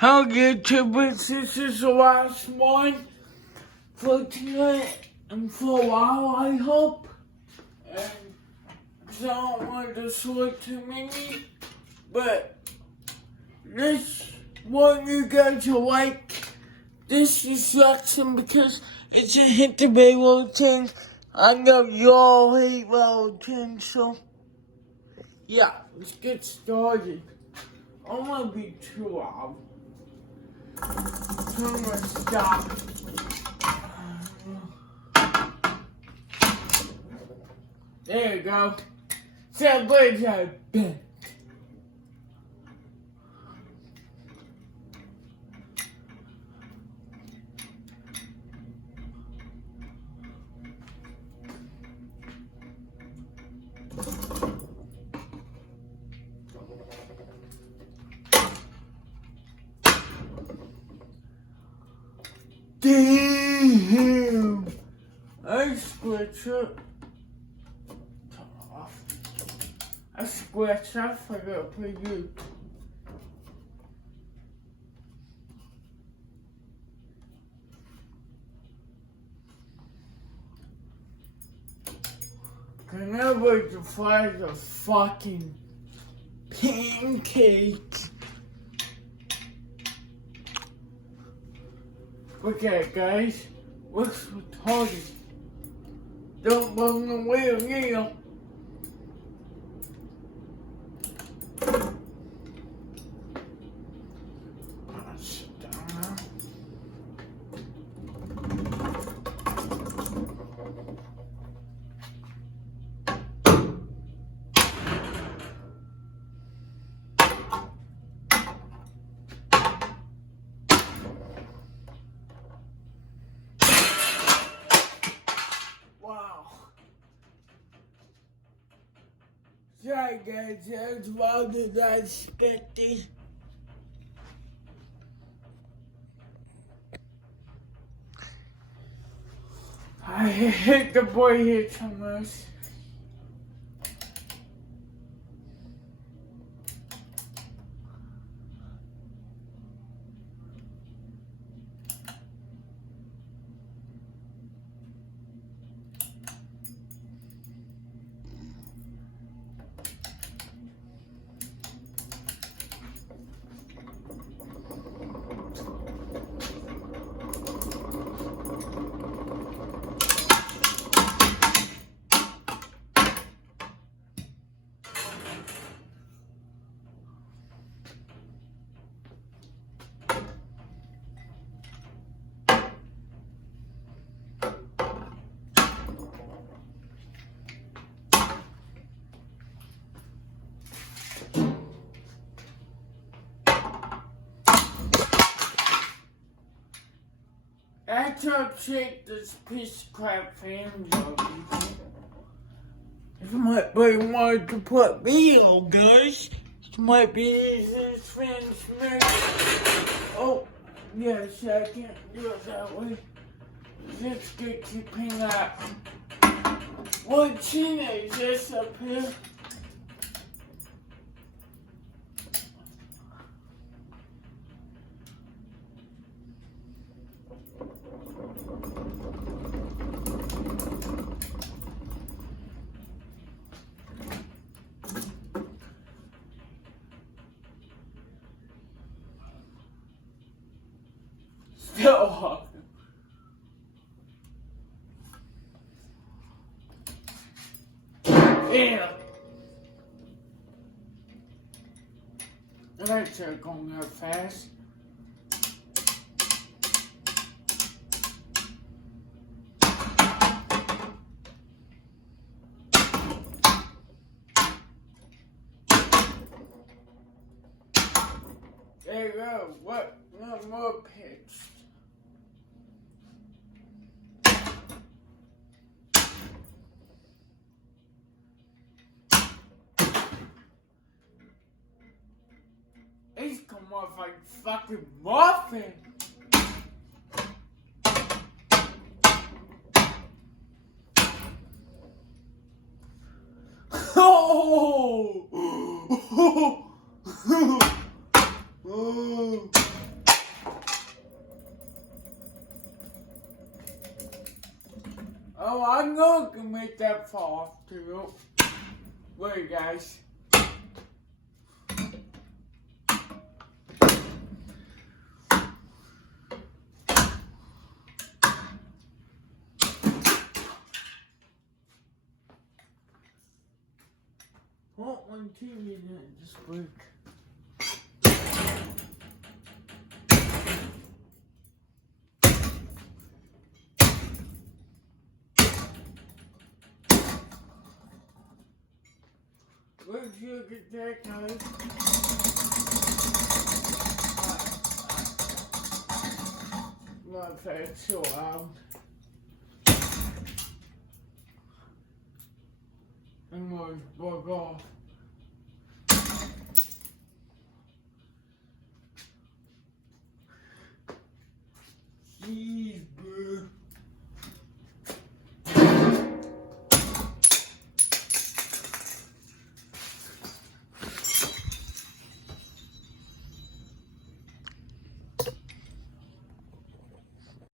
How YouTubers, this is the last one for tonight and for a while, I hope. And I don't want to short too many, but this one you guys will like this distraction because it's a hit the bay routine. I know you all hate routines, so yeah, let's get started. I'm gonna be too loud. So I'm gonna stop. There you go. Celebration. Damn! I scratched it. Turn off. I scratched off. I gotta play you. Can nobody fly the fucking pancake? Look at it, guys. Looks retarded. Don't bum the wheel, Neil. Sit down now. Wow. Sorry guys, that's louder than I expected. I hate the boy here too much. After I take this piece of crap family of this might be one to put video, guys. This might be easiest friends mix. Oh, yes, I can't do it that way. Let's get keeping that. What chin is this up here? Still hot. Yeah. That's going up fast. There you go. What? No more pitch. These come off like fucking muffin. Oh! Oh, I'm not gonna make that fall off too. Wait, guys. What one TV didn't just break? Where'd you get that, guys? My face so loud. I'm gonna bug off.